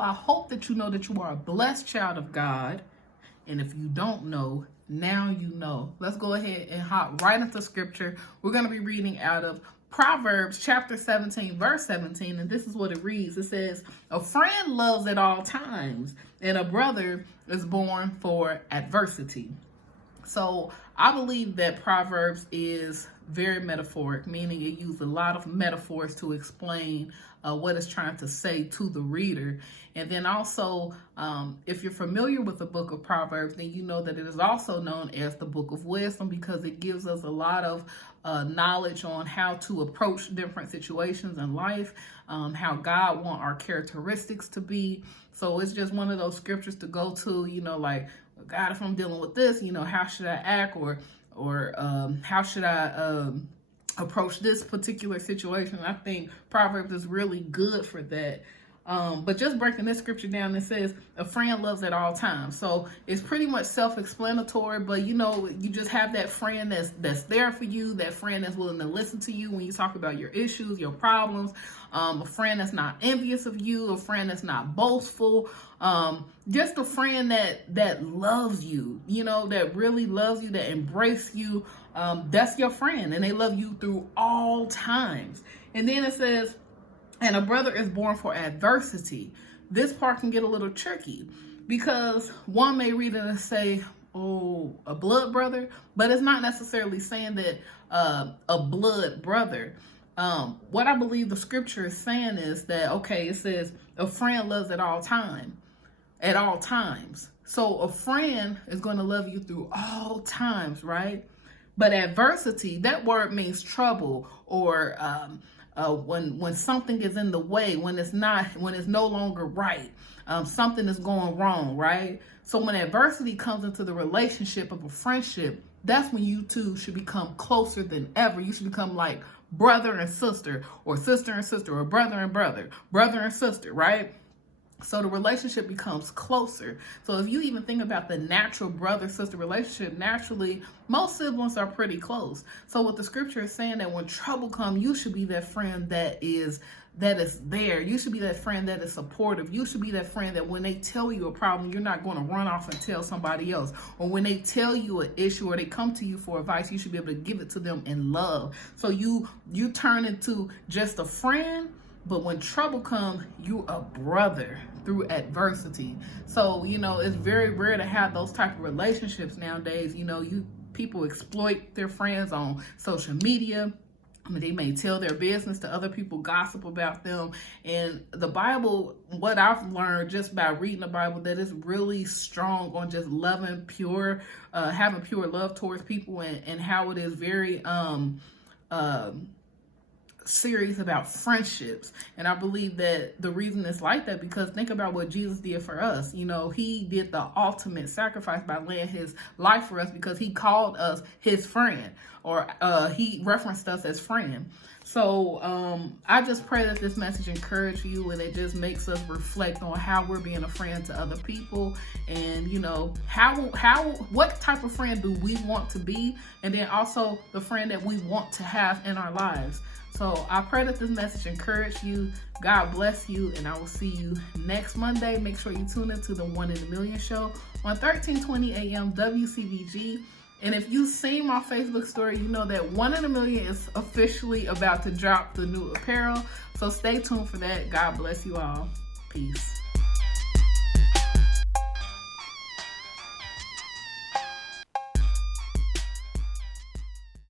all, I hope that you know that you are a blessed child of God. And if you don't know, now you know. Let's go ahead and hop right into scripture. We're going to be reading out of Proverbs chapter 17, verse 17. And this is what it reads. It says, a friend loves at all times, and a brother is born for adversity. So I believe that Proverbs is very metaphoric, meaning it uses a lot of metaphors to explain what it's trying to say to the reader. And then also, if you're familiar with the book of Proverbs, then you know that it is also known as the book of wisdom, because it gives us a lot of knowledge on how to approach different situations in life, how God wants our characteristics to be. So it's just one of those scriptures to go to, like, God, if I'm dealing with this, how should I act, or how should I approach this particular situation? I think Proverbs is really good for that. But just breaking this scripture down, it says a friend loves at all times. So it's pretty much self-explanatory, but you just have that friend that's there for you, that friend that's willing to listen to you when you talk about your issues, your problems, a friend that's not envious of you, a friend that's not boastful, just a friend that loves you, that really loves you, that embraces you. That's your friend, and they love you through all times. And then it says, and a brother is born for adversity. This part can get a little tricky, because one may read it and say, oh, a blood brother, but it's not necessarily saying that a blood brother. What I believe the scripture is saying is that, okay, it says a friend loves at all times. So a friend is going to love you through all times, right? But adversity, that word means trouble, or when something is in the way, when it's no longer right, something is going wrong, right? So when adversity comes into the relationship of a friendship, that's when you two should become closer than ever. You should become like brother and sister, or sister and sister, or brother and brother and sister, right? So the relationship becomes closer. So if you even think about the natural brother-sister relationship, naturally, most siblings are pretty close. So what the scripture is saying, that when trouble comes, you should be that friend that is there. You should be that friend that is supportive. You should be that friend that when they tell you a problem, you're not going to run off and tell somebody else. Or when they tell you an issue, or they come to you for advice, you should be able to give it to them in love. So you turn into just a friend, but when trouble comes, you a brother through adversity. So, it's very rare to have those type of relationships nowadays. People exploit their friends on social media. They may tell their business to other people, gossip about them. And the Bible, what I've learned just by reading the Bible, that it's really strong on just loving pure, having pure love towards people, and how it is very serious about friendships. And I believe that the reason it's like that, because think about what Jesus did for us. He did the ultimate sacrifice by laying his life for us, because he called us his friend, or he referenced us as friend. So I just pray that this message encourages you, and it just makes us reflect on how we're being a friend to other people, and what type of friend do we want to be, and then also the friend that we want to have in our lives. So I pray that this message encouraged you. God bless you, and I will see you next Monday. Make sure you tune into the 1 in a Million show on 1320 AM WCVG. And if you've seen my Facebook story, you know that 1 in a Million is officially about to drop the new apparel. So stay tuned for that. God bless you all. Peace.